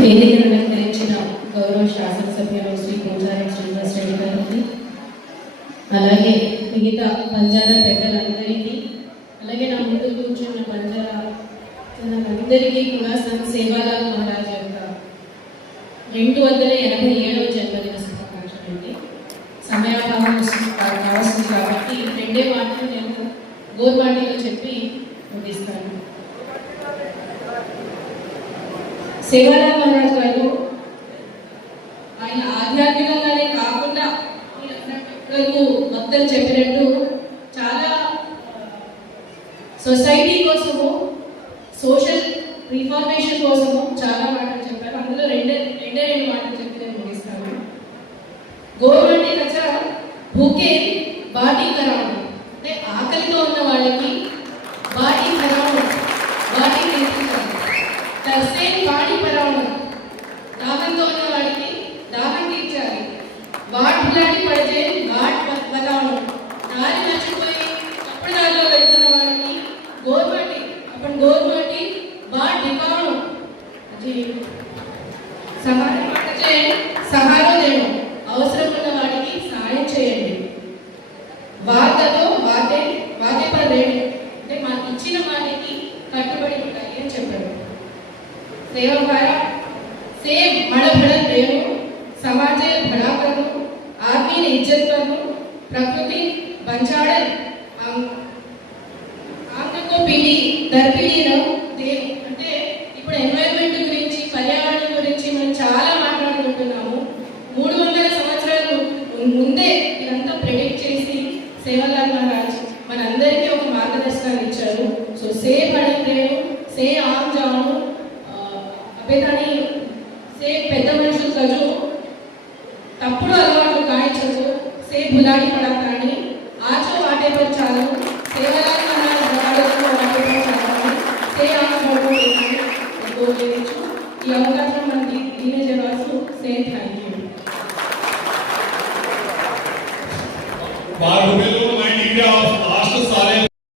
వేదికను అలంకరించిన గౌరవ శాసనసభ్యులు శ్రీ పూజారి శ్రీనివాస్ రెడ్డి గారికి, అలాగే మిగతా బంజారా పెద్దలందరికీ, అలాగే నా ముందు కూర్చున్న బంజారా అందరికీ కూడా సంత్ సేవాలాల్ మహారాజ్ యొక్క 287వ జన్మదిన శుభాకాంక్షలు అండి. సమయాభావం కావాల్సింది కాబట్టి 2 మాటలు నేను గోర్వాటిలో చెప్పి ముగిస్తాను. సేవాలాల్ మహారాజ్ గారు ఆయన ఆధ్యాత్మికంగానే కాకుండా మొత్తం చెప్పినట్టు చాలా సొసైటీ కోసము, సోషల్ రిఫార్మేషన్ కోసము చాలా మాటలు చెప్పారు. అందులో రెండే మాటలు చెప్పి నేను ముగిస్తాను. గోర్వాటి కచ్చ భూకే బాటి కరావు, అంటే ఆకలితో ఉన్న వాళ్ళకి బాటి కరావు, బాటి నేర్పించాలి. తర్సే బాటి పరావు, దాహంతో ఉన్న వాడికి దాహం తీర్చాలి. వాట్ బులాడి పడితే వాట్ బతావు, దారి మర్చిపోయి అప్పుడు దారిలో వెళ్తున్న వాడికి గోర్వాటి, అప్పుడు గోర్వాటి బాట్ దికావు, అది సహారా దేవు, అవసరం ఉన్న వాడికి సాయం చేయండి. వార్తతో వాతే పడేయండి, అంటే మాకు ఇచ్చిన వాటికి కట్టుబడి ఉంటాయి అని చెప్పారు. सेवा भाया से बड़ा बड़ा प्रेम, समाज बड़ा करो, आदमी ने इज्जत करो, प्रकृति बंचाड़न, आंगको पीली दर्पिली नो देव, అంటే ఇప్పుడు ఎన్వైరన్మెంట్ గురించి, పర్యావరణం గురించి మనం చాలా మాట్లాడుకుంటున్నాము. 300 సంవత్సరాల ముందే ఇదంతా ప్రెడిక్ట్ చేసి సేవాలాల్ మహారాజ్ మనందరికీ ఒక మార్గదర్శనాన్ని ఇచ్చారు. సో సే బड़ा प्रेम, से आम जाओ, కానీ సే పెద్ద మనుషులు కజు తప్పుడు అలవాట్లు కాయించదు, సే బులాడి పడతా అని ఆచో వాటే పర్ చాలు, సేవలాల్ మహారాజ్ వాటే పర్ చాలు, సే ఆచో గోలేచ్చు. ఈ అవకాశం మనకి దీనే జవాసు సే థ్యాంక్ యూ. బార్ హుబేలో 9 డిగ్రీ ఆఫ్ లాస్ట్ సాలే